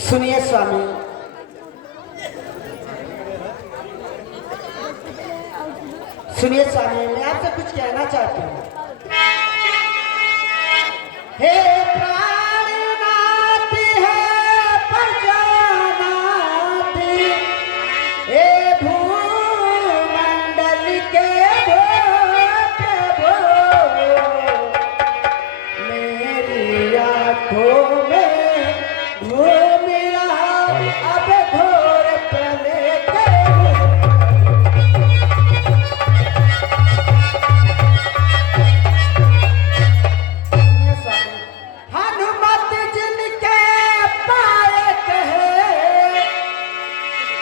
सुनिए स्वामी, सुनिए स्वामी, मैं आपसे कुछ कहना चाहती हूँ। हे प्राणनाथ है प्रजानाथ, हे भूमंडल के प्रभु, मेरी आँखों में घूम रहा अब घोर प्रलय के। हनुमत जिनके पाए कहे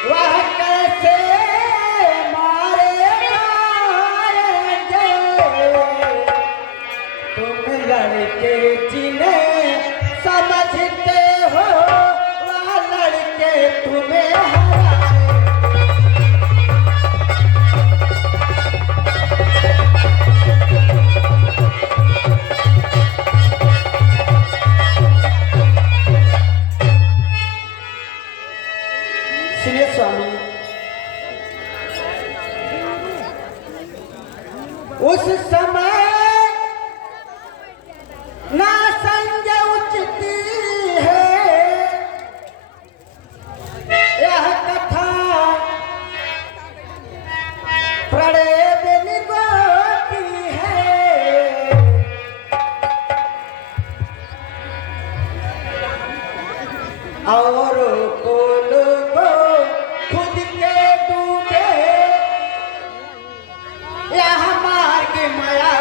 वह कैसे मारे जाएंगे। तुम लड़के जिन्हें समझते हो वह लड़के तुम्हें सुनिए स्वामी, उस समय ना संजय उचित है यह कथा प्रणय निर्वाती है। और को लोगों खुद के डूबे यह मार्ग माया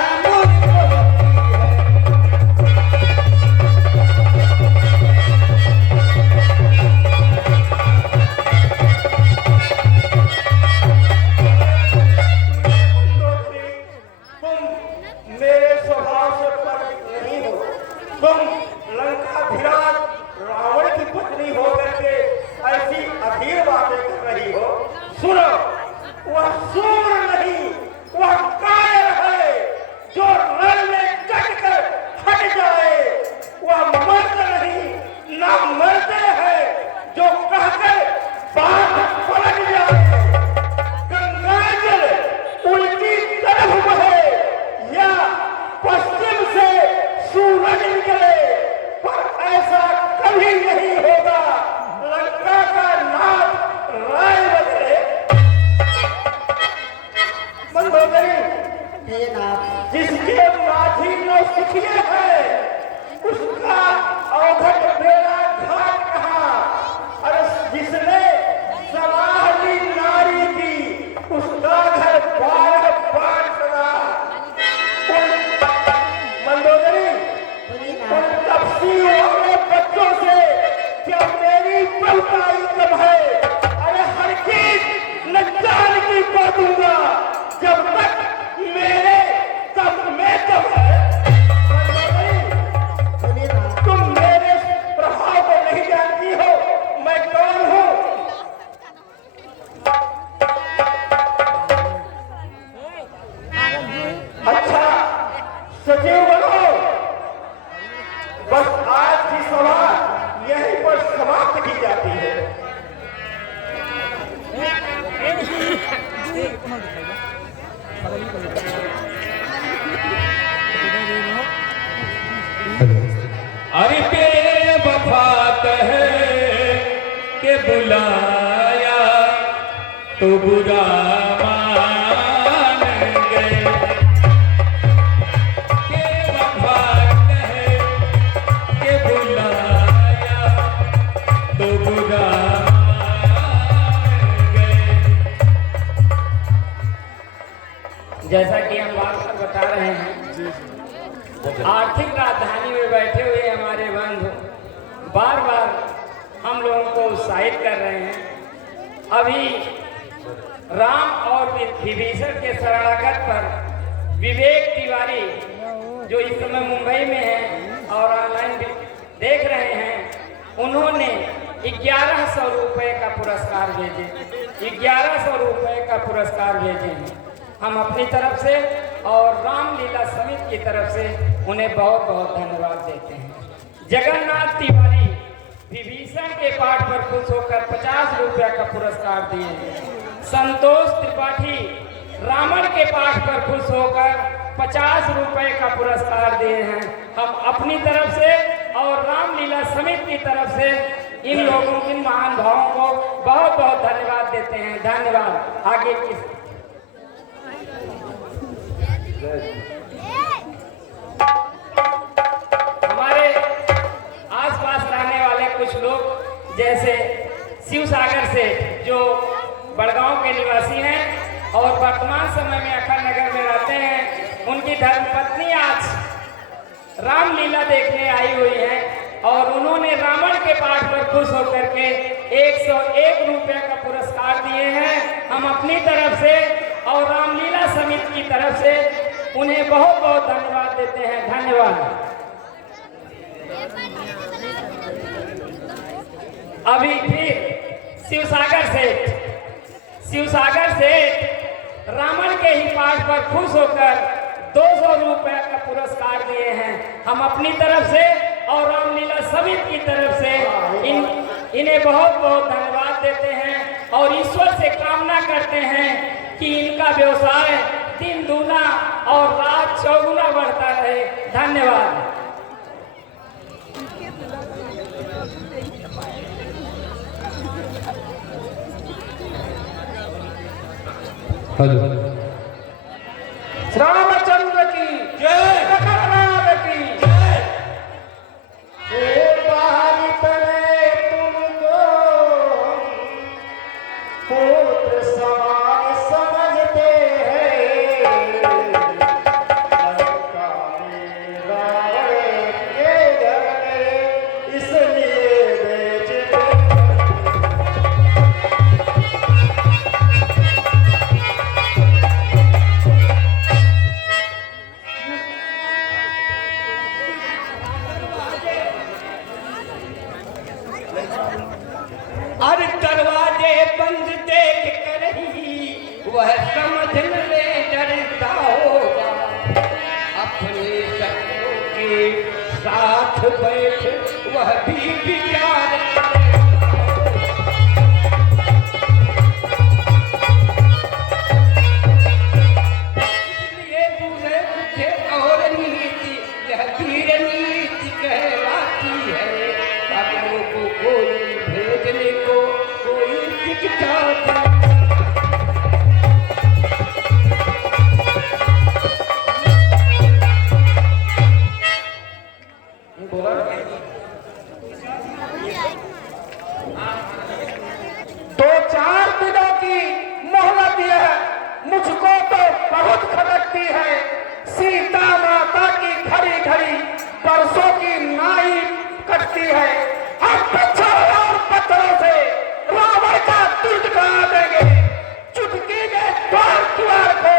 मेरे स्वभाव से परिचित नहीं हो। तुम लंकाधिराज रावण की पत्नी होकर के ऐसी अधीर बातें कर रही हो। सुनो, वह सूर नहीं, वह कायर है जो रण में कटकर हट जाए। वह मर्द नहीं, ना मर्द है जो कहकर बात पलट जाए। गंगाजल उल्टी तरफ बहे या पश्चिम से सूरज निकले, पर ऐसा कभी नहीं होगा लंका का नाथ राय बदले। मंदोदरी, जिसके माझी नौसिखिए है उसका अवघट बेड़ा घाट कहाँ। अरे जिसने सलाह ली नारी की उसका घर 12 बार सदा। मंदोदरी, उन तपसी वाले बच्चों से क्या मेरी पलकाई कब है। अरे हर चीज न जान की को दूंगा जब तक मेरे तब में तब है। तुम मेरे प्रभाव को नहीं जानती हो मैं कौन हूँ। अच्छा, सचिव बनो। बस आज की सभा यहीं पर समाप्त की जाती है। अरे तेरे वफात है के बुलाया तो बुरा मान गए। के वफात है के बुलाया तो बुरा मान गए। जैसा कि हम बात बता रहे हैं, आर्थिक राजधानी में बैठे हुए हमारे बंधु बार बार हम लोगों को उत्साहित कर रहे हैं। अभी राम और विभीषण के शरणागत पर विवेक तिवारी जो इस समय मुंबई में हैं और ऑनलाइन देख रहे हैं, उन्होंने 1100 रुपये का पुरस्कार भेजे। 1100 रुपये का पुरस्कार भेजे हैं। हम अपनी तरफ से और रामलीला समिति की तरफ से उन्हें बहुत बहुत धन्यवाद देते हैं। जगन्नाथ तिवारी विभीषण के पाठ पर खुश होकर 50 रुपया का पुरस्कार दिए हैं। संतोष त्रिपाठी रावण के पाठ पर खुश होकर 50 रुपए का पुरस्कार दिए हैं। हम अपनी तरफ से और रामलीला समिति की तरफ से इन लोगों इन महान भावों को बहुत बहुत धन्यवाद देते हैं। धन्यवाद। आगे की हमारे आसपास रहने वाले कुछ लोग जैसे शिव सागर से जो बड़गांव के निवासी हैं और वर्तमान समय में अखर नगर में रहते हैं, उनकी धर्मपत्नी आज रामलीला देखने आई हुई है और उन्होंने रावण के पाठ पर खुश होकर के 101 रुपये का पुरस्कार दिए हैं। हम अपनी तरफ से और रामलीला समिति की तरफ से उन्हें बहुत बहुत धन्यवाद देते हैं। धन्यवाद। अभी फिर शिवसागर से रावण के ही पाठ पर खुश होकर 200 रुपये का पुरस्कार दिए हैं। हम अपनी तरफ से और रामलीला समिति की तरफ से इन्हें बहुत बहुत धन्यवाद देते हैं और ईश्वर से कामना करते हैं कि इनका व्यवसाय दिन दूना और रात चौगुना बढ़ता रहे। धन्यवाद। रामचंद्र की जय, जगन्नाथ की जय। हे बाली तले तुमको पुत्र समान समझते हैं, लंका में रावण के घर इसलिए बेचते। अरे दरवाजे बंद देख कर ही वह समझ ले डरता होगा, अपने शत्रुओं के साथ बैठ वह भी विचार इसलिए दूसरे मुझे और नीति यह वीर नीति कहलाती है। अपनों को कोई भेजने को कोई दिक्कत दो चार दिनों की मोहलत यह मुझको तो बहुत खटकती है। सीता माता की खड़ी खड़ी परसों की नाई कटती है। हम पत्थर और पत्थरों से रावण का तुर्द करा देंगे। चुटकी में द्वार को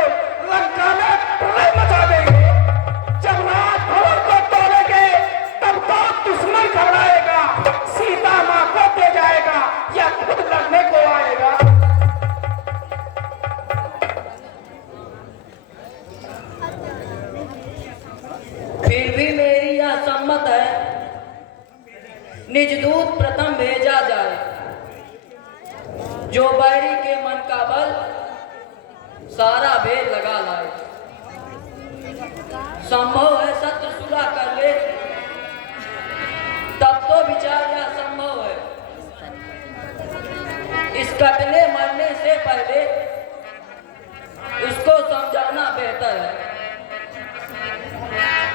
लंका में प्रलय मचा देंगे। जब राज भवन को तोड़ेंगे तब तो दुश्मन घबराएगा, सीता माँ को दे जाएगा या खुद लड़ने को आएगा। फिर भी मेरी यह सम्मत है, निजदूत प्रथम भेजा जाए, जो बैरी के मन का बल सारा भेद लगा लाए। संभव है शत्रु सुलह कर ले, तब तो विचार यह संभव है। इस कटने मरने से पहले उसको समझाना बेहतर है।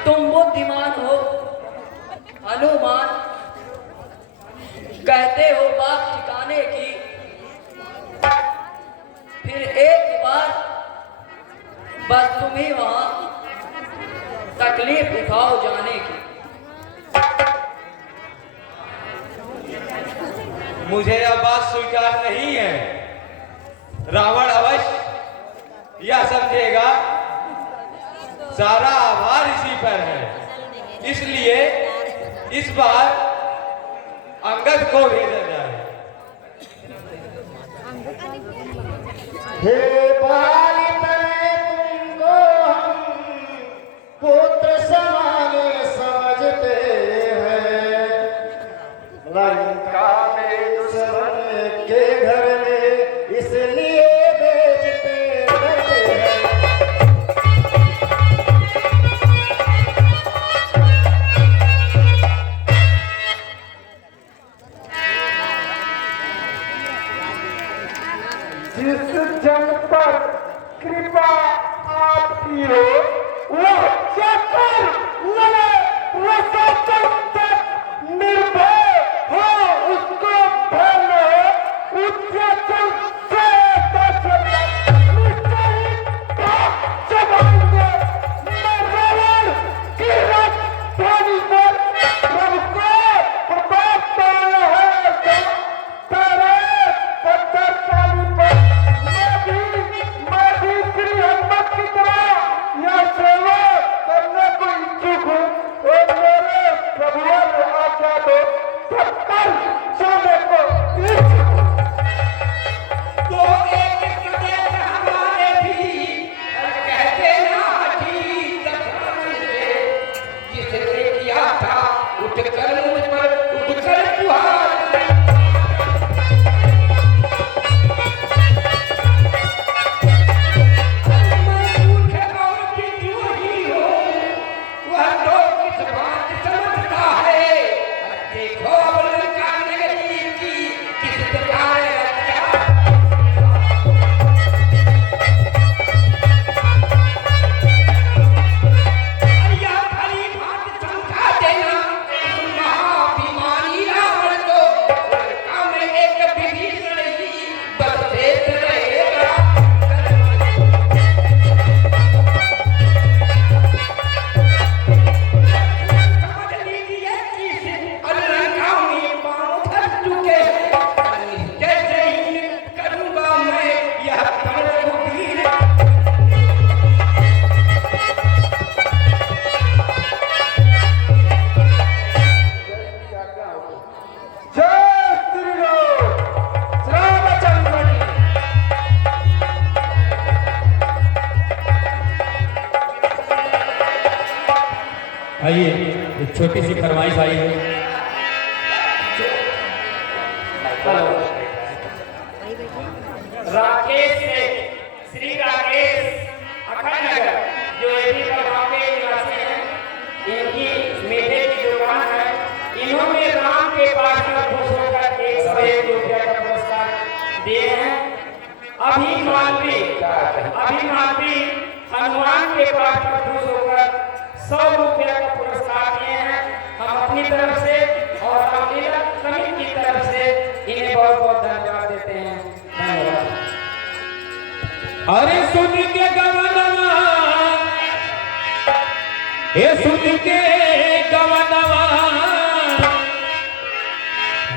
तुम बुद्धिमान हो, हनुमान, कहते हो बात ठिकाने की, फिर एक बार बस तुम ही वहां तकलीफ उठाओ जाने की। मुझे यह बात स्वीकार नहीं है। रावण अवश्य यह समझेगा सारा आभार इसी पर है, इसलिए इस बार अंगद को भेजा जाए। हे बाली तले तुमको हम पुत्र समान समझते हैं, सी फरमाइश आई है। राकेश से श्री राकेश अखंड नगर जो एबी गांव के निवासी हैं, इनकी मीठे की दुकान है। इन्होंने राम के पास में खुश होकर 101 रुपया का पुरस्कार दिए हैं। अभिमानी हनुमान के पास में खुश होकर 100 रुपया का पुरस्कार दिए हैं। हम अपनी तरफ से और अमीरा कमिटी की तरफ से इन्हें बहुत बहुत धन्यवाद देते हैं। धन्यवाद। अरे सुन के गवनवा, ये सुन के गवनवा,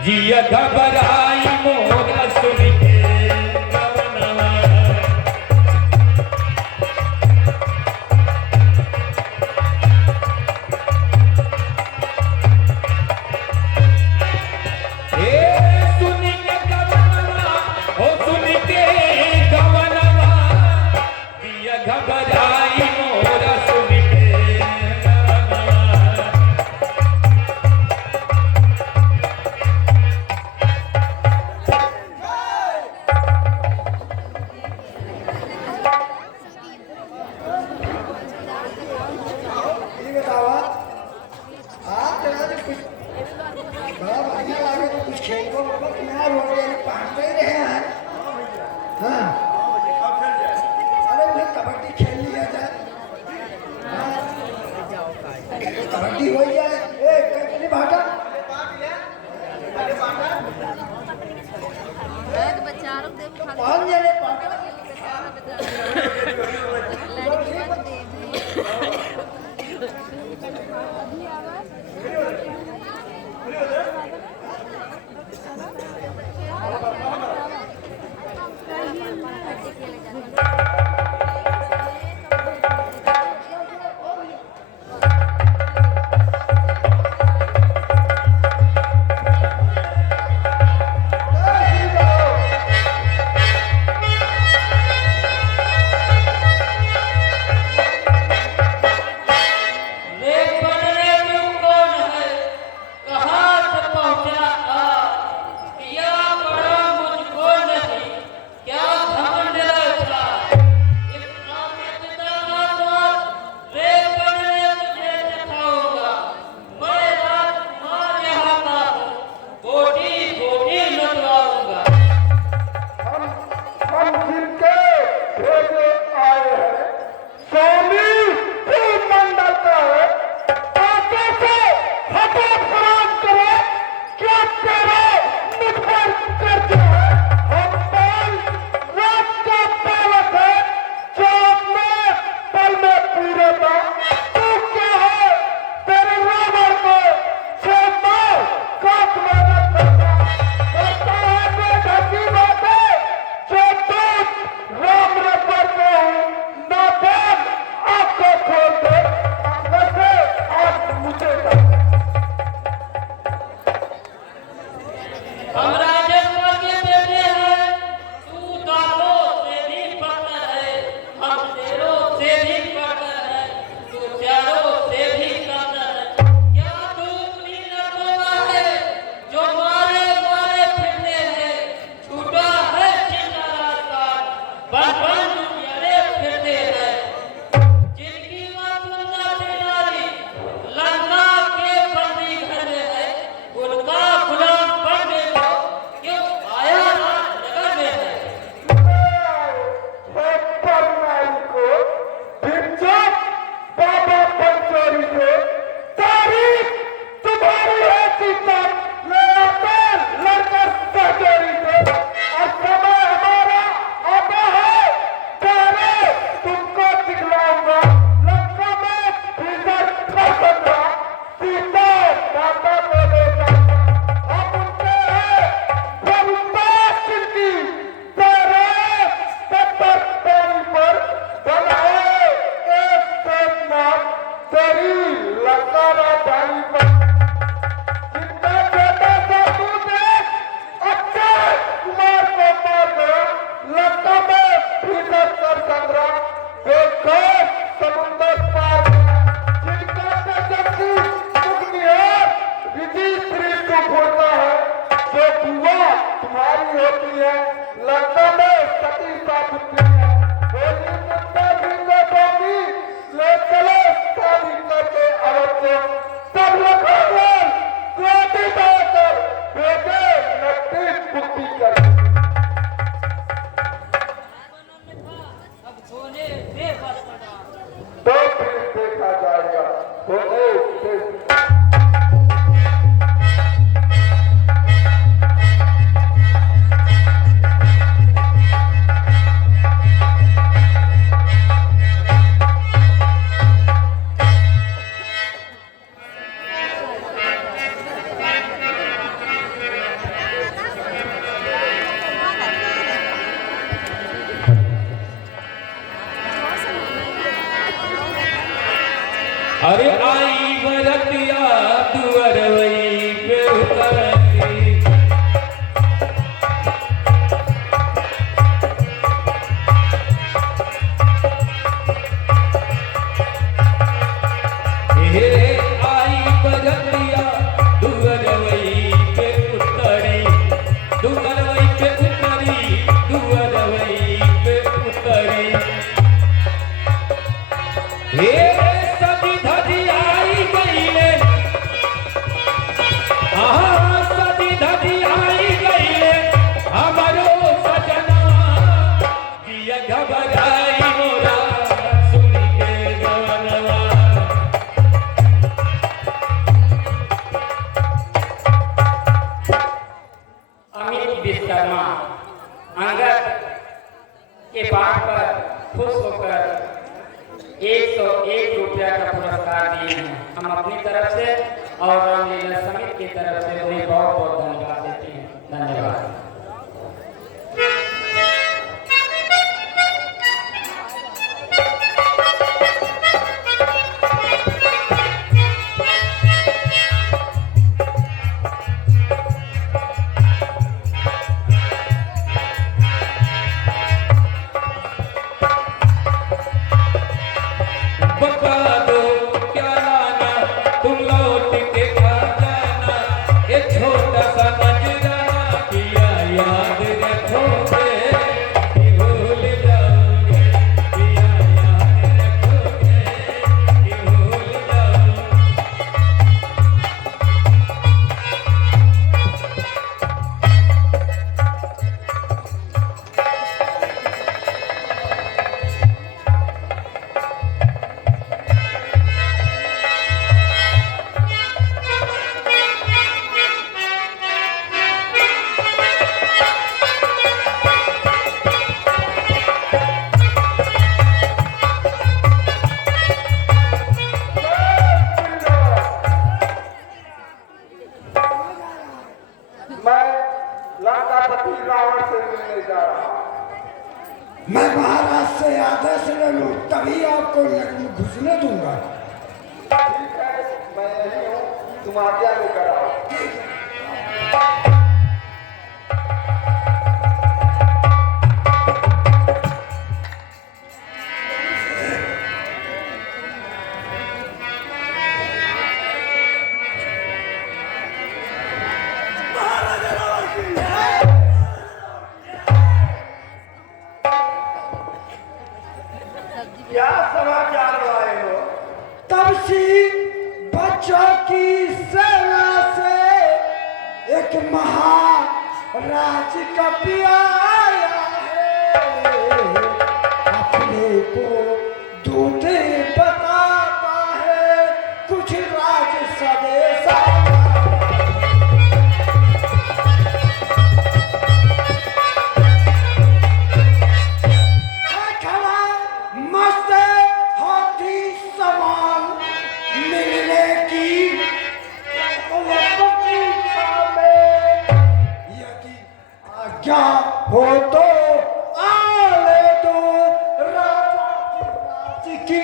जिया घबराई मोरा सुन के गवनवा। सुन के गवनवा, ओ सुन के गवनवा, जिया घबराई मोरा सुन के गवनवा। ये बताओ आप जरा कुछ बड़ा बढ़िया लगे तो कुछ खेल को किनार हो गए पहनते ही रहे हैं। हाँ अरे उन्हें कबड्डी खेल लिया जाए। हाँ, कबड्डी हो जाए। कैसे भाटा कौन जाने जिसको फोड़ता है जो बुआ तुम्हारी होती है, लगता में सती साबित है। बोली मुद्दा जिंदा बाबी ले चले शादी करके अवश्य सब लोगों क्रोधित होकर बेटे नकली पुट्टी कर। तो फिर देखा जाएगा होने से। अरे आई बरतिया दुअरवई पे उतरती, हे आई बरतिया दुअरवई पे उतरी, दुअरवई पे उतरी, दुअरवई पे उतरी। हे सदी धदी आई गईले, सदी धदी आई गईले, हमारो सजना दिया घबराई मोरा सुन के गवनवा। अमित विश्वकर्मा अंगद के पाठ पर खुश होकर 101 रुपया का पुरस्कार दिए हैं। हम अपनी तरफ से और रामलीला समिति की तरफ से उन्हें बहुत बहुत धन्यवाद देते हैं। धन्यवाद। बता दो क्या लाना, तुम लौट के आ जाना, एक छोटा सा नजराना किया याद रखोगे कि भूल जाओगे, किया याद रखोगे कि भूल जाओगे। मैं लंकापति रावण से मिलने जा रहा हूं। मैं महाराज से आदेश ले लूं तभी आपको नगर में घुसने दूंगा। ठीक है, मैं यही हूँ, तुम आज्ञा लेकर आओ। क्या समाचार लाए हो? तब से बच्चों की सेना से एक महाराज का आया है, अपने को दूध बताता है, कुछ राज सदेशा क्या हो तो आले दो राजा की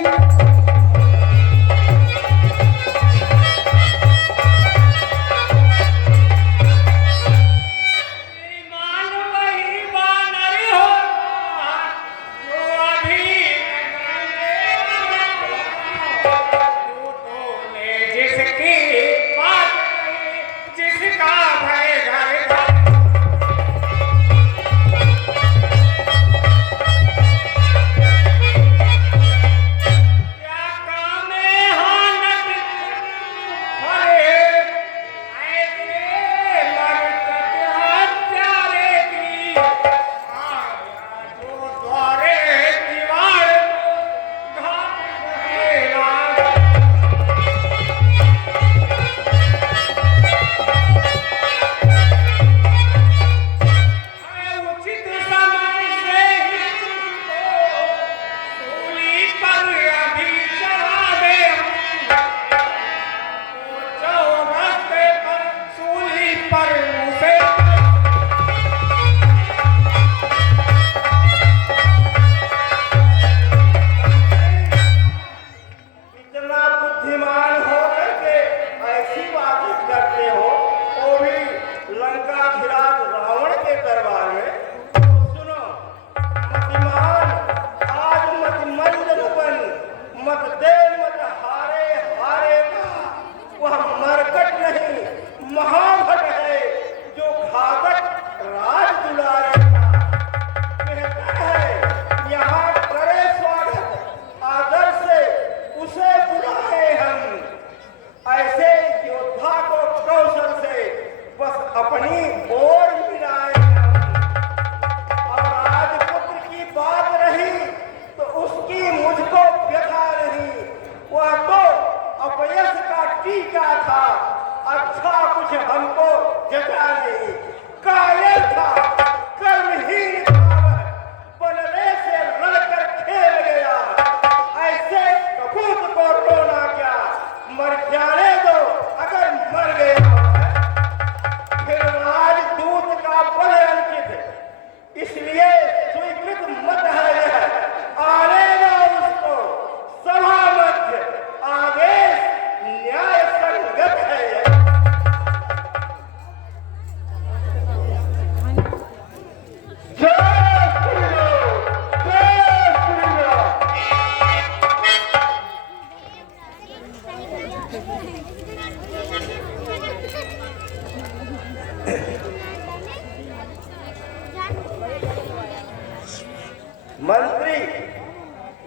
जिसकी बात जिस अपनी ओर मिलाए जाऊं। और राजपुत्र की बात रही तो उसकी मुझको व्यथा नहीं, वह तो अपयश का टीका था, अच्छा कुछ हमको जता नहीं। कायल था, कर्महीन था, बनने से लड़कर खेल गया। ऐसे कपूत को रोना क्या, मर जाने दो अगर मर गया। फिर राजदूत का बल अंकित, इसलिए स्वीकृत मत है यह, आने दो उसको सभा मध्य, आदेश न्याय संगत है यह। मंत्री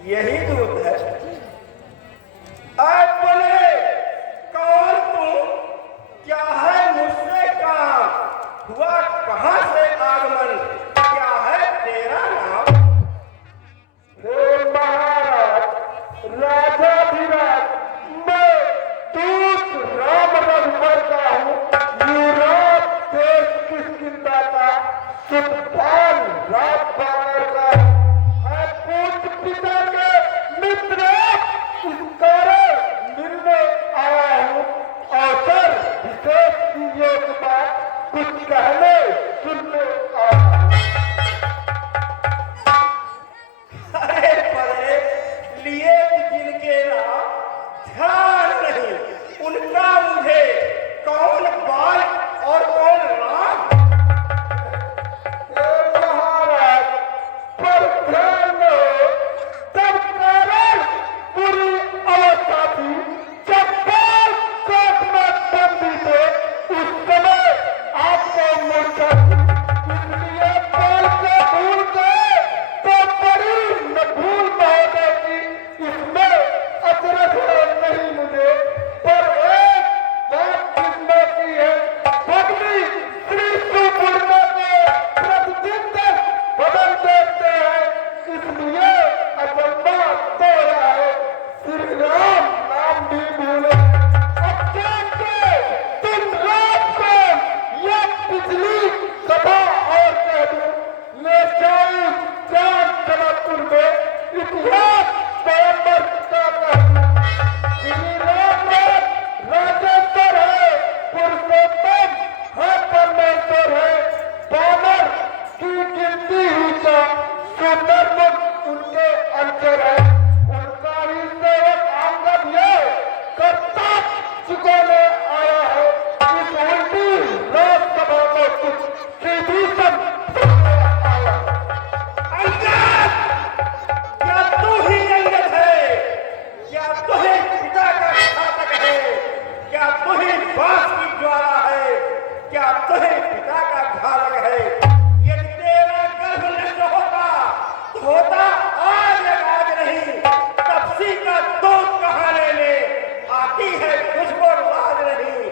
यही दूत है। आप बोले कौन तुम, क्या है मुझसे काम, हुआ कहां से आगमन, क्या है तेरा नाम? हे महाराज, राजाधिराज, मैं दूत राम रघुवर का हूँ। यूरोप देश किसकिंदा का, सुल्तान राम बाबर का पिता के मित्र, इस कारण मिलने आया हूँ। अवसर विशेष की एक बात कुछ कहने सुनने आया हूँ। अरे परे लिए जिनके नाम ध्यान नहीं, उनका मुझे कौन बाल और कौन राम। महाराज पर ध्यान तब कारण पूरी अवस्था थी जब बाल कोट में बंदी थे, उस समय आपको मूर्छा थी, इसलिए बाल को भूल गए तो बड़ी न भूल महोदय की इसमें अचरज नहीं मुझे। पर एक बात जिसमें की है, भगनी श्री सुपूर्णा के प्रतिदिन बदल देते हैं, इसलिए अचंबा तो है, श्री राम नाम भी भूले। अब जानते तुम राम को या पिछली कथा और कह दूं, ले जाऊं चांद जनकपुर में इतिहास स्वयंवर का कह दूं। श्री राम राजेश्वर है, पुरुषोत्तम है, परमेश्वर है, बानर की गिनती ही का सुंदर मुख उनके अंतर है। उनका ही सेवक अंगद ये कर्ता चुकाने आया है। इस उल्टी लोकसभा को कुछ सीधी आया। अंगद, क्या तू ही अंगद है? क्या तू ही पिता का घातक है? क्या तू ही बांस की ज्वाला है? क्या तू ही पिता का घातक है? यदि तेरा गर्भ नष्ट होता आज नहीं, तपसी का दूध कहाँ लेने आती है, तुझको लाज नहीं।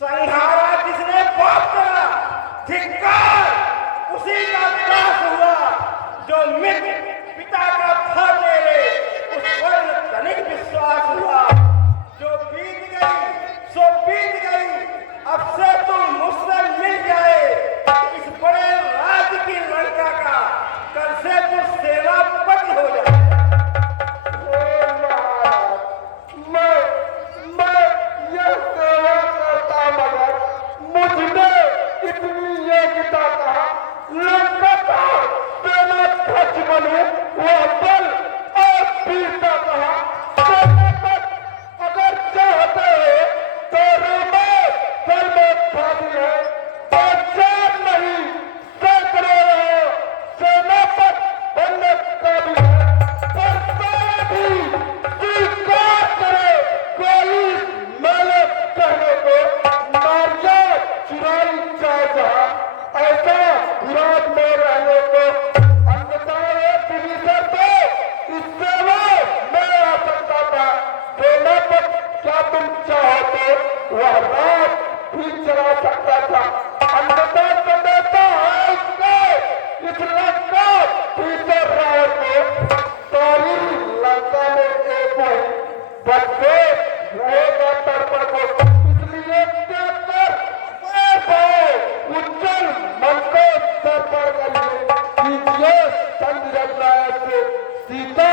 संहारा जिसने बाप करा, धिक्कार उसी का दास हुआ, जो मित्र पिता का था तेरे, उस वर्ण तनिक विश्वास हुआ। जो बीत गई सो बीत गई, अब से तुम मुझसे मिल जाए। इस बड़े राज्य की लंका का कल से तू सेनापति हो जाए। मैं यह सेवा करता, मगर मुझमें इतनी योग्यता कहा, लंका का सेनाध्यक्ष बनूं, वह बल और वीरता कहा। सेनापति अगर चाहते हो तो रोमन सर्वोत्थानी है, चार नहीं सैकड़ों रहो, सेनापति बनने का भी है, पर भी स्वीकार करे कोई मेले कहने को। नारियां चुराई चाहे जहां, ऐसा विराट में रहने को। अंधकार विभीषण पे इस सेवा में आ सकता था। सेनापति क्या तुम चाहो तो वह रात भी चला सकता था। अन्यथा संदेशा है उसके इस लंका भीतर रावण को सारी लंका में एक वही बच्चे रहेगा तर्पण को। इसलिए क्या कर उज्जवल मन को तर्पण करिए, कीजिए संग से सीता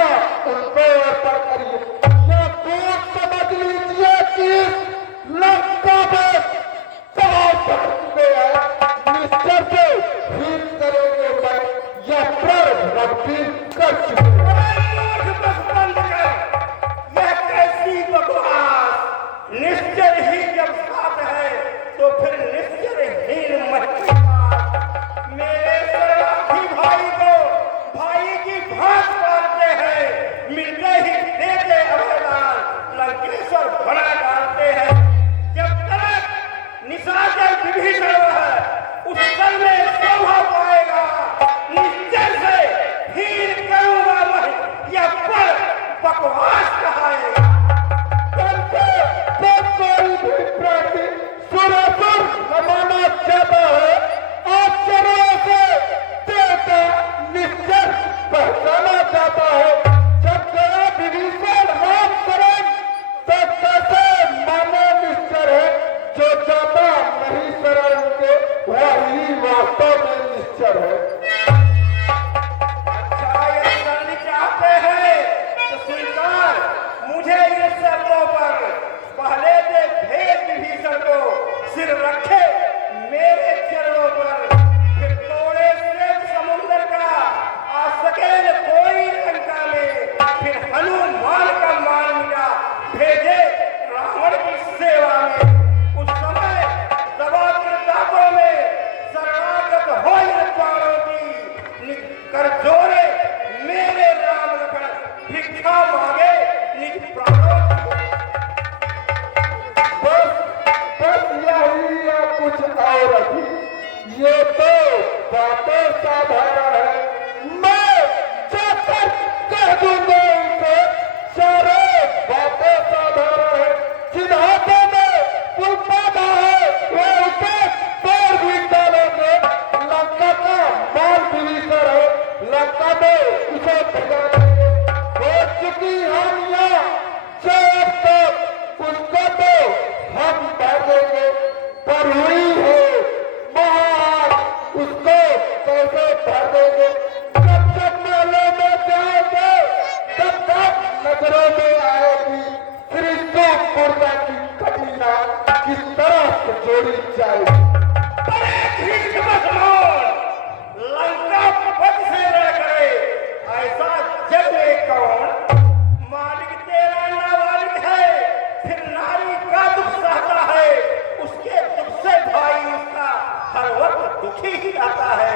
उनको अर्पण करिए। यह बात समझ लीजिए कि लंका में बहुत हैं, निश्चय से हीन करेंगे मैं यह प्रण रखी कर चुके हैं। यह कैसी बकवास, निश्चय ही जब साथ है तो फिर निश्चय हीन मत। मेरे शरणार्थी भाई को भाई की भांत मारते हैं, मिलते ही देते अवैधान लंकेश्वर बना डालते हैं। जब तक निशाचर विभीषण है उस स्थल में शोभा पाएगा, निश्चय से हीन करूंगा मैं यह पर बकवास कहाएगा। कोई भी प्राणी सुरसुर रमाना चाहता है, आश्चर्य से देवता निश्चय पहचाना जाता है। जब गया विभीषण राम शरण तब कैसे माना निश्चय है, जो जाता नहीं शरण के वही वास्तव में निश्चय है। अच्छा ये शरण चाहते हैं तो स्वीकार मुझे इन शर्तों पर पहले से भेद विभीषण को सिर रखे मेरे चरणों पर, फिर तोड़े श्वेत समुद्र का आ सके न कोई लंका में, फिर हनुमान का मान मिला भेजे रावण की सेवा में। उस समय दबाकर दांतों में शरणागत हो प्राणों की कर जोरे मेरे राम लखन भिक्षा मांगे निज प्राणों की। बस यही या कुछ और अभी, ये तो बातें साधारण है। मैं जाकर कह दूंगा उनसे सारे बातें साधारण है। जिन्हाते में कोई बाधा है वो उसे तोड़ भी डालेंगे। लंका का माल विभीषण है, लंका में उसे भिगा देंगे। हो चुकी हानियां जब तक उसको तो हम भर देंगे, पर हुई है महान उसको कैसे भर देंगे। जब जब मेले में जाएंगे तब तक नजरों में आएगी सृष्टि पूर्णा की कटीना किस तरह से जोड़ी जाएगी। लंका पद से लड़ करे ऐसा जग में कौन, मालिक तेरा नाबालिग है, फिर नारी का दुख सहता है, उसके दुख से भाई उसका हर वक्त दुखी ही आता है।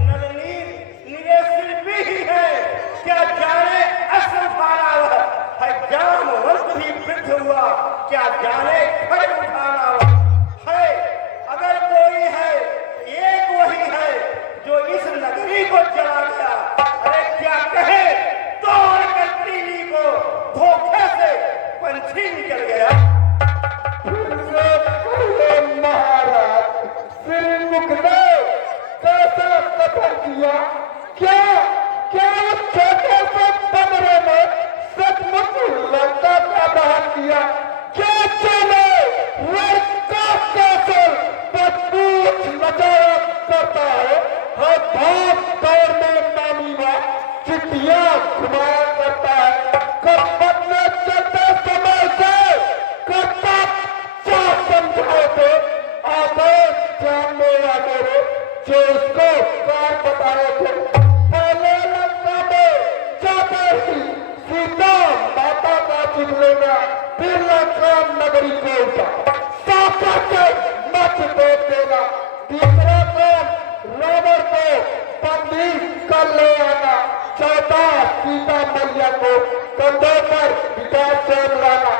नलनीर निरे शिल्पी ही है, क्या जाने असंभाला है जामवंत भी वृद्ध हुआ, क्या जाने खड़ग उठाना है। अगर कोई है एक वही है जो इस नगरी को चला गया। अरे क्या कहे तोड़ कर तीली को धोखे से पंछी निकल गया। महाराज श्रीमुख ने कैसा कथन किया, क्या क्या उस छोटे से बंदरे में सचमुच लंका का दहन किया। क्या चले लंका कैसे बदबूत नजारा करता है, हर भाग दौड़ में नामीवा चिट्ठियां घुमाया करता है। कब बदले चलते समय से करता क्या समझाओ थे आदेश जानने वाले रे जो उसको कार बताए थे। पहले लंका में जाते ही सीता माता का चुन लेना, फिर लंका नगरी को उठा साका के मत दे देना। तीसरा काम रावण को बंदी कर ले आना, चौथा सीता मैया को कंधों पर बिठा कर लाना।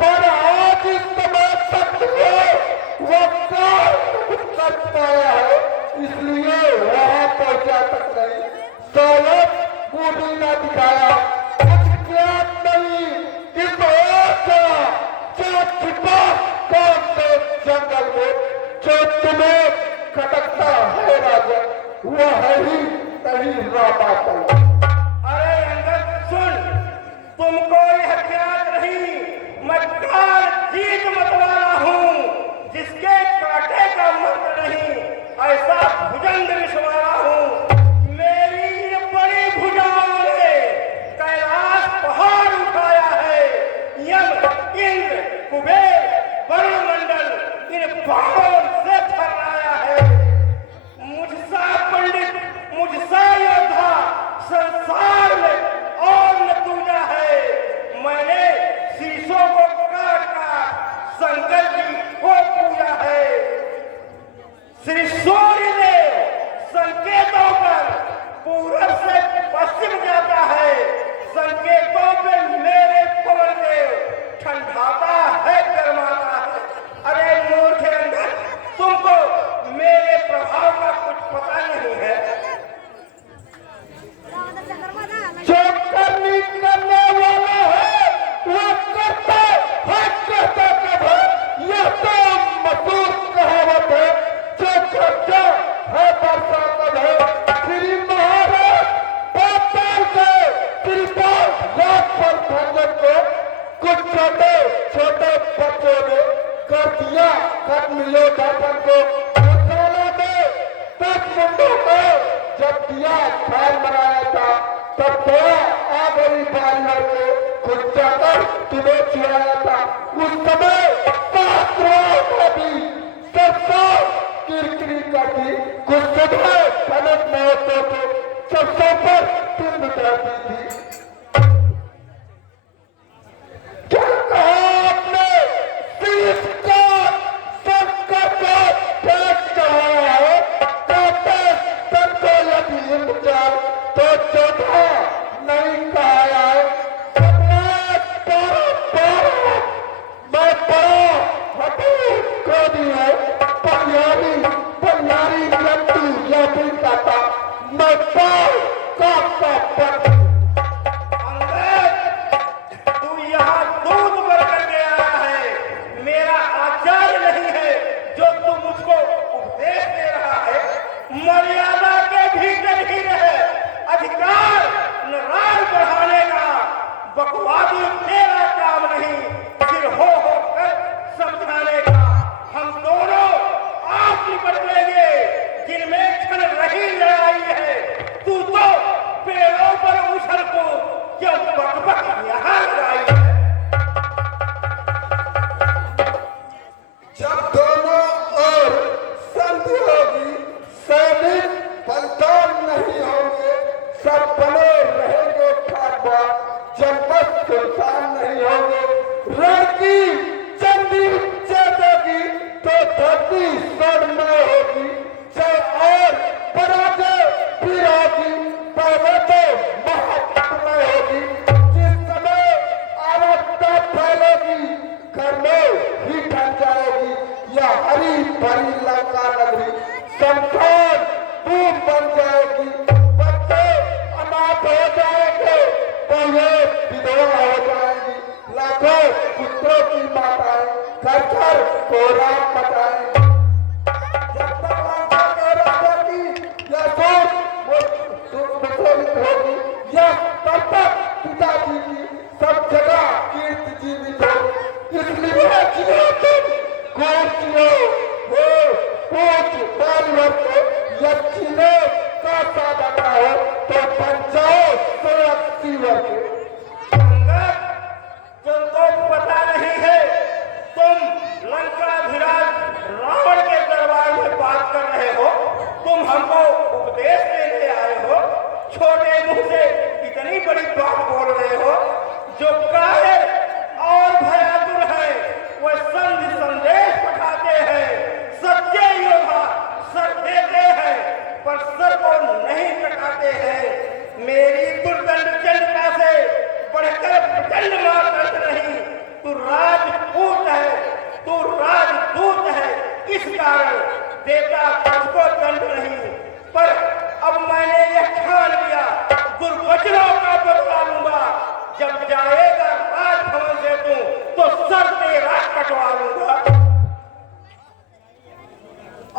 पर आज इस समय तक वो कर पाया है, इसलिए वहां पहुंचा तक नहीं। शायद वो भी न दिखाया, कुछ ज्ञान नहीं किस ओर का छिपा कौन से जंगल में तुम्हें खटकता है राजा, वह है ही तभी रामाचल। अरे अंगद सुन, तुमको यह ज्ञात नहीं, मैं काल जीत मतवाला हूँ, जिसके कांटे का मंत्र नहीं, ऐसा भुजंग विषवाला हूँ। मेरी ये बड़ी भुजाओं ने कैलाश पहाड़ उठाया है, यम इंद्र कुबेर वरुणमंडल इन पहाड़ों से थर्राया है। मुझसा पंडित, मुझसा योद्धा संसार में और न दूजा है। मैंने शीशों को काट काट शंकर जी को पूजा है। श्री सूर्य देव संकेतों पर पूरब से पश्चिम जाता है, संकेतों पे मेरे पवन देव ठंडाता है, गर्माता है। अरे मूर्ख अंधर, तुमको मेरे प्रभाव का कुछ पता नहीं है। जो करनी करने वाला है वो करता है, कहता कब है, यह तो मशहूर कहावत है। जो खर्चा है बरसा कब है। श्री महाराज पाताल के त्रिपाल रात पर भंजन को कुछ छोटे छोटे बच्चों ने कर दिया खत्म योद्धापन को। मसाला में 10 मुंडों को जब दिया खान बनाया था, तब तो आ गई बारियों को खुद जाकर तुम्हें चुराया था। उस समय शास्त्रों में भी सरसों किरकिरी करती, कुछ सुबह कनक महोत्सव को सबसे पर तुम करती थी। क्या कहा आपने? शीश का संकट को फेंक चढ़ाया है, कहते तन को यदि इंतजार तो चौथा नहीं कहा है। मैं बड़ा हटी क्रोधी है, पलियारी पलियारी जंतु यह भी कहता, मैं पाल का पट। अंगद, तू यहाँ दूध भर करके आया है, मेरा आचार्य नहीं है जो तू मुझको उपदेश दे रहा है। मर्यादा के भीतर ही रहे, अधिकार न राज बढ़ाने का। बकवादी तेरा काम नहीं, सिर हो कर समझाने का। हम दोनों आप निपट लेंगे, जिनमें क्षण रही लड़ाई है। तू तो पेड़ों पर उछल को क्यों बकबक यहाँ लगाई है। जब दोनों ओर संधि होगी, सैनिक बलदान नहीं होंगे, सब बने रहेंगे ठाकुर, जनपद सुल्तान नहीं होंगे। लड़की चंदी चेतेगी तो धरती स्वर्णमय होगी, जय और पराजय फिर होगी, पहले तो महात्मय होगी। जिस समय आवस्था फैलेगी, घर में ही ढल जाएगी यह हरी भरी लंका नगरी, शमशान धूम बन जाएगी। बच्चे अनाथ हो जाएंगे तो ये विधवा हो जाएंगी, लाखों पुत्रों की माताएं घर घर कोहरा मचाएंगी। जब तक लंका के राजा की यह सोच विचलित होगी, यह तब तक पिताजी की सब जगह कीर्ति जीवित होगी। इसलिए जियो तुम कौन जियो हो पूछ बालिवर को, यह जीने का साधन हो तो बन जाओ 180 वर्ष। अंगद, तुमको पता नहीं है, तुम लंकाधिराज रावण के दरबार में बात कर रहे हो। तुम हमको उपदेश देने आए हो, छोटे मुंह से इतनी बड़ी बात बोल रहे हो। जो कायर और भयातुर है वह संधि संदेश पठाते हैं। सच्चे योद्धा सर देते हैं पर सर को नहीं कटाते हैं। मेरी दुर्दंड चंडिका से बढ़कर प्रचंड मातंत्र नहीं, तू राजपूत है, तू राजदूत है, इस कारण देता तुझको दंड नहीं। पर अब मैंने यह ठान लिया, दुर्वचनों का बदला लूंगा। जब जाएगा राजभवन से तू तो सर तेरा कटवा लूंगा।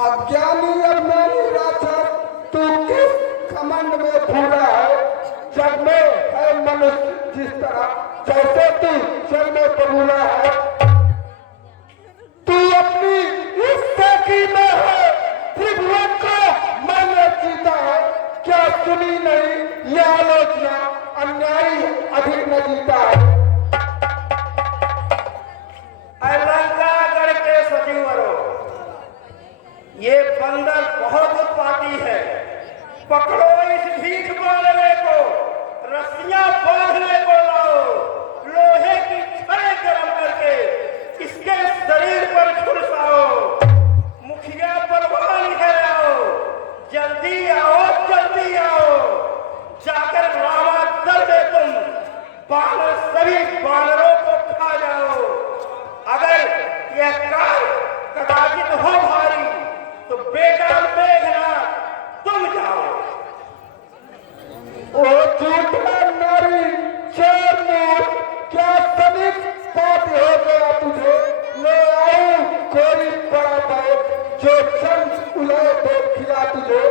अज्ञानी अज्ञानी राक्षस, तू किस घमंड में पूरा है? जग में है मनुष्य जिस तरह, जैसे तू जग में प्रभुला है। तू अपनी इस सखी में है, त्रिभुवन को मैंने जीता है। क्या सुनी नहीं यह आलोचना, अन्यायी अधिक न जीता है। लंकागढ़ के सचिवरों, ये बंदर बहुत उत्पाती है। पकड़ो इस भीख बांधने को, रस्सियां बांधने को लाओ, लोहे की छड़ें गरम करके इसके शरीर पर झुलसाओ। मुखिया बलवान है, आओ जल्दी आओ, जल्दी आओ। जाकर रामा दल में तुम बानर सभी बानरों को खा जाओ। अगर यह कार्य कदाचित हो भारी तो बेटा मेघनाथ तुम जाओ। ओ झूठा नारी, चोर मूर्ख, क्या सभी बात हो गया तुझे? ले आऊं कोई बड़ा बैग जो चंद उलय दे खिला तुझे।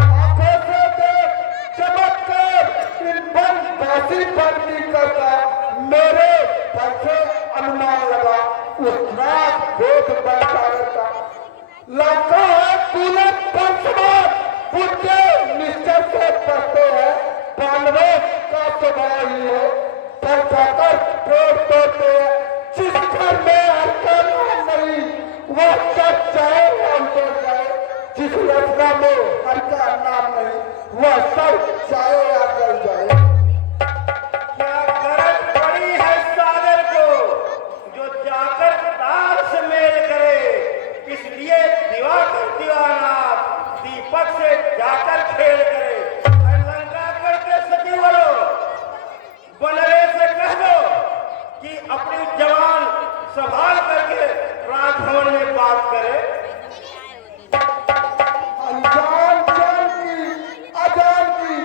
आंखों से देख चमक कर इन बन बासी बंदी करता, मेरे पर से अनुमान लगा उस रात वेद बैठा रहता। लंका है तूने पंचमान, पुण्य निश्चय से करते हैं। पांडवों का स्वभाव ही है, पर जाकर पेड़ तोड़ते हैं। जिस घर में हल्का नहीं वह सब चाहे हम तो जाए, जिस रचना में हल्का नाम नहीं वह सब चाहे या जल जाए। क्या गरज पड़ी है सागर को जो जाकर तार से मेल करे? इसलिए दिवाकर दीवानाथ दीपक से जाकर खेल करे। लंकागढ़ के सचिवरों, बनरे से कह दो कि अपनी जवान संभाल करके राजभवन में बात करे। अनजान जान की, अजान की,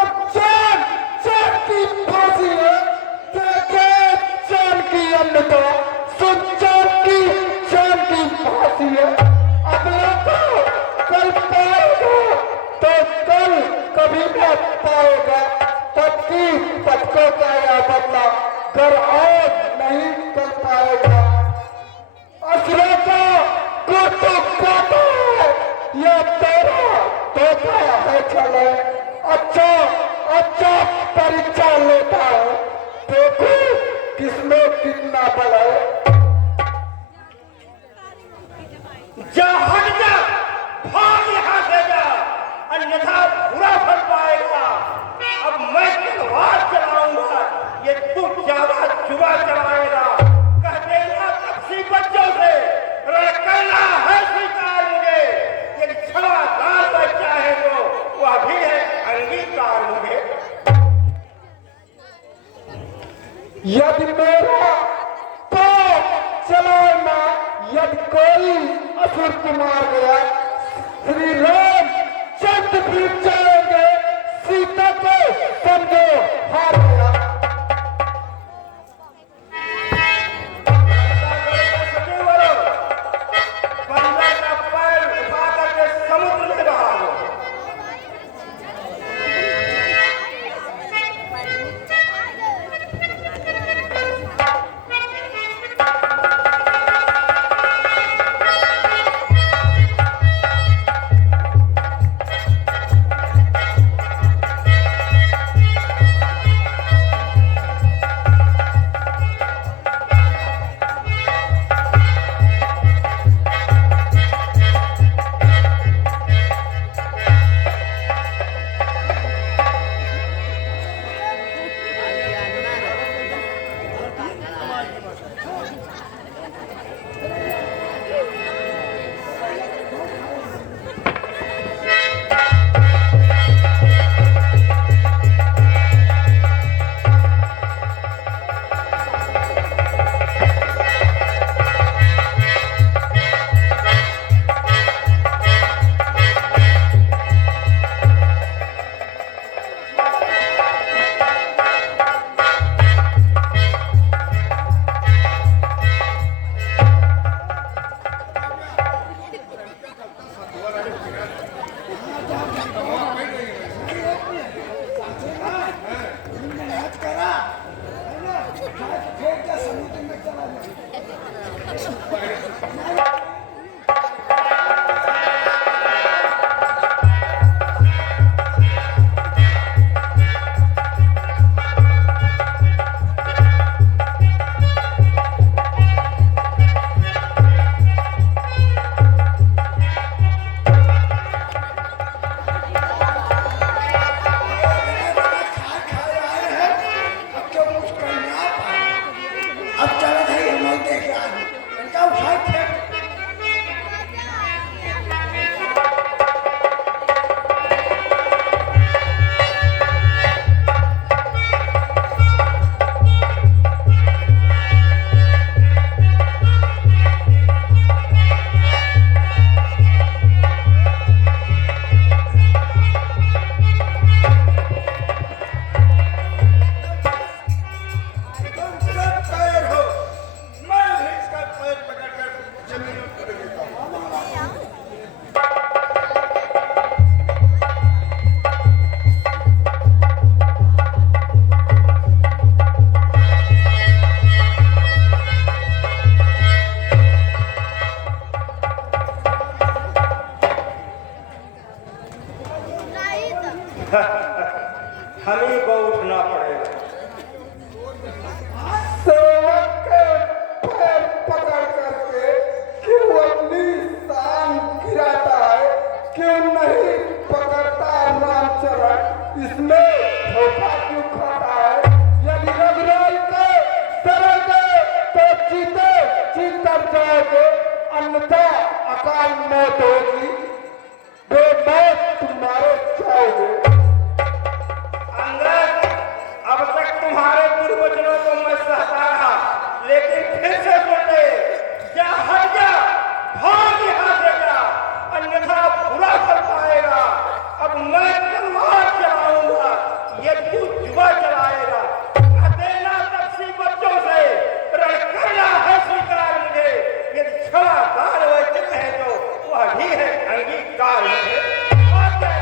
अब जान जान की फांसी है। देखे जान की अन्यथा, सुन जान की फांसी है। अगले को कल पाएगा तो कल कभी न पाएगा। तब की पटकों का यह बदला कर और नहीं कर पाएगा। असुरों का गोटो गाता है, यह तेरा तोता है चले। अच्छा अच्छा परीक्षा लेता है, देखो किसमें कितना बल है। जा हट जा, भाग यहाँ से जा, अन्यथा बुरा फल पाएगा। अब मैं तलवार चलाऊंगा, ये तू ज्यादा जुआ चलाएगा। कह देना तपसी बच्चों से रण करना है स्वीकार मुझे। यदि क्षमादान पर चाहे तो वह भी है अंगीकार मुझे। यदि मेरा तो चलाना, यदि कोई असुर कुमार गया, श्री राम चंद्र फिर जाएंगे, सीता को समझो हार गया। सचिवरों, बंदर का पैर उठा करके समुद्र में बहा दो। हम ही को उठना पड़ेगा। सेवक के पैर पकड़ करके क्यों अपनी शान गिराता है, क्यों नहीं पकड़ता रामचरण, इसमें धोखा क्यों खाता है? यदि रघुराई के सरोगे तो जीते जीत कर जाओगे, अन्यथा अकाल मौत होगी, बेमौत तुम्हारे जाओगे। अंगद, अब तक तुम्हारे दुर्वचनों को मैं सहता रहा, लेकिन फिर से सुने, जा हट जा, भाग यहाँ से जा, अन्यथा बुरा फल पाएगा। अब मैं तलवार चलाऊंगा, ये तू जुआ चलाएगा। देना तपसी बच्चों से रण करना है स्वीकार मुझे, यदि क्षमा दान वचन है तो वह भी है अंगीकार मुझे। और क्या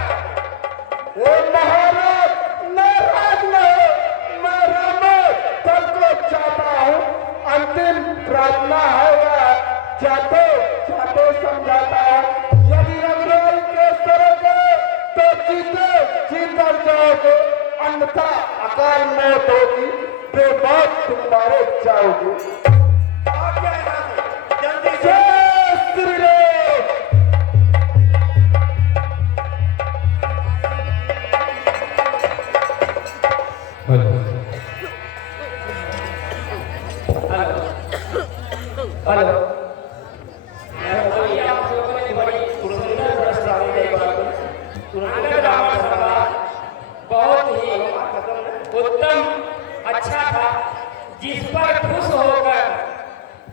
ओ महाराज, नाराज न हो, मैं राम फल को चाहता हूँ, अंतिम प्रार्थना है वह चाहते चाहते समझाता है। यदि रघुराई के सरोगे तो जीते जीत कर जाओगे, अन्यथा अकाल मौत होगी, बेमौत तुम्हारे जाओगे। और क्या यहाँ से जल्दी से जय श्री राम। हेलो, अभी आप लोगों ने बड़ी सुंदर प्रस्ताव दी बात। आनंद रावण संवाद बहुत ही उत्तम अच्छा था, जिस पर खुश होकर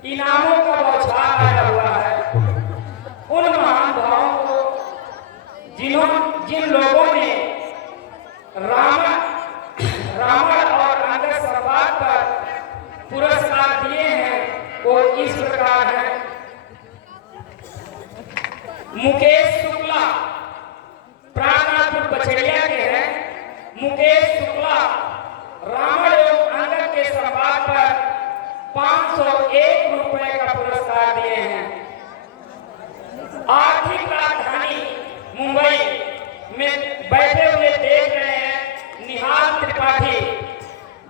इनामों का बौछार आया हुआ है। उन महान भावों को जिन लोगों ने रावण और अंगद संवाद पर पुरस्कार दिए हैं वो इस प्रकार है। मुकेश शुक्ला प्राणनाथपुर बछड़िया के हैं। मुकेश शुक्ला रावण एवं अंगद के संवाद पर 501 रुपए का पुरस्कार दिए हैं। आर्थिक राजधानी मुंबई में बैठे हुए देख रहे हैं निहाल त्रिपाठी,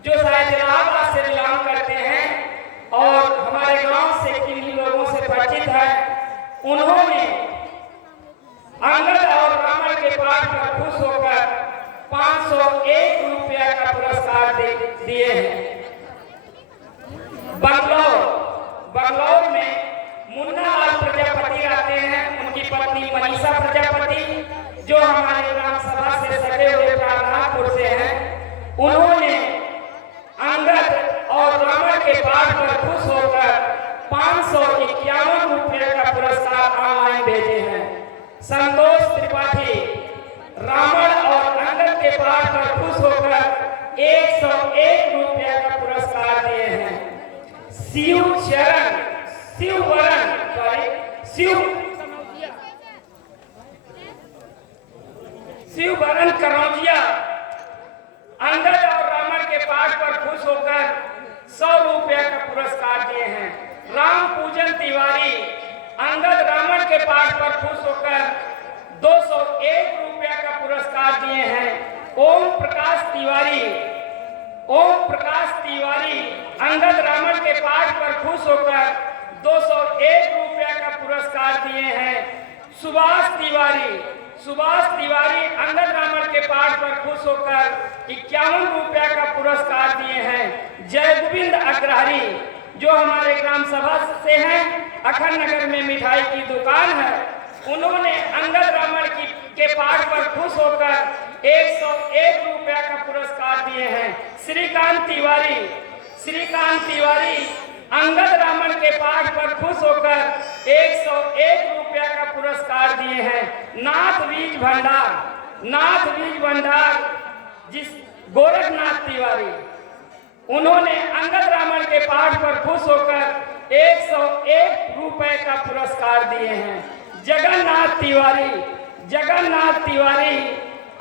जो शायद इलाहाबाद से बिलोंग करते हैं और हमारे गांव से किन्हीं लोगों से परिचित है। उन्होंने अंगद और रावण के पाठ पर खुश होकर 501 रुपया का पुरस्कार दिए हैं। बंगलौर में मुन्नालाल प्रजापति रहते हैं, उनकी पत्नी मनीषा प्रजापति, जो हमारे ग्राम सभा से सटे हुए प्राणनाथपुर से हैं। उन्होंने अंगद और रावण के पाठ पर खुश होकर 551 रुपये का पुरस्कार ऑनलाइन भेजे हैं। संतोष त्रिपाठी रावण और अंगद के पाठ पर खुश होकर 101 रुपये का पुरस्कार दिए हैं। शिववरण कनौजिया अंगद और रावण के पाठ पर खुश होकर 100 रुपया का पुरस्कार दिए हैं। राम पूजन तिवारी अंगद रावण के पाठ पर खुश होकर 201 रुपया का पुरस्कार दिए हैं। ओम प्रकाश तिवारी अंगद रावण के पाठ पर खुश होकर 201 रुपया का पुरस्कार दिए हैं। सुभाष तिवारी अंगद रावण के पाठ पर खुश होकर 51 रुपया का पुरस्कार दिए हैं। जय गोविंद अग्रहरी, जो हमारे ग्राम सभा से हैं, अखंड नगर में मिठाई की दुकान है, उन्होंने अंगद रावण के पाठ पर खुश होकर 101 रुपया का पुरस्कार दिए हैं। श्रीकांत तिवारी अंगद रावण के पाठ पर खुश होकर 101 रुपया का पुरस्कार दिए हैं। नाथ बीज भंडार जिस गोरखनाथ तिवारी, उन्होंने अंगद रावण के पाठ पर खुश होकर 101 रुपए का पुरस्कार दिए हैं। जगन्नाथ तिवारी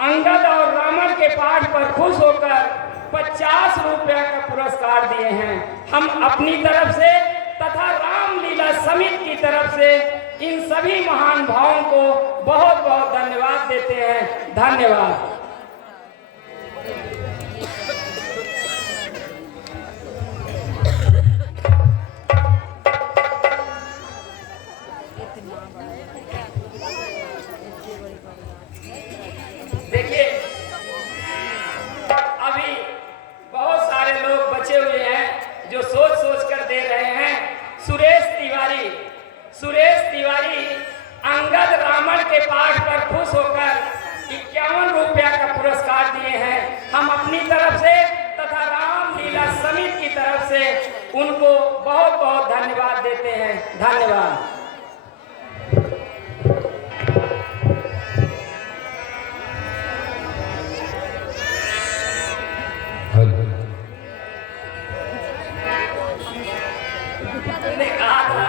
अंगद और रावण के पाठ पर खुश होकर 50 रुपया का पुरस्कार दिए हैं। हम अपनी तरफ से तथा रामलीला समिति की तरफ से इन सभी महान भावों को बहुत बहुत धन्यवाद देते हैं। धन्यवाद। के पाठ पर खुश होकर 51 रुपया का पुरस्कार दिए हैं। हम अपनी तरफ से तथा रामलीला समिति की तरफ से उनको बहुत बहुत धन्यवाद देते हैं। धन्यवाद। मैंने कहा था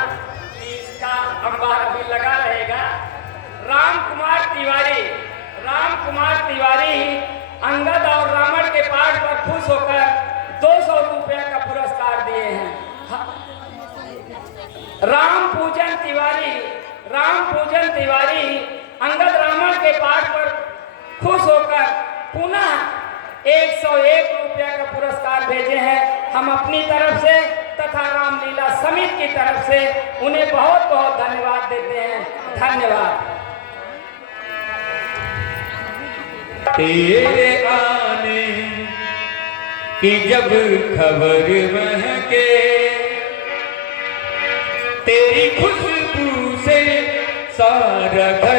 कि इसका अंबार अभी लगा रहेगा। राम कुमार तिवारी अंगद और रावण के पाठ पर खुश होकर 200 रुपया का पुरस्कार दिए हैं। राम पूजन तिवारी अंगद रावण के पाठ पर खुश होकर पुनः 101 रुपया का पुरस्कार भेजे हैं। हम अपनी तरफ से तथा रामलीला समिति की तरफ से उन्हें बहुत बहुत धन्यवाद देते हैं। धन्यवाद। तेरे आने की जब खबर महके, तेरी खुशबू से सारा घर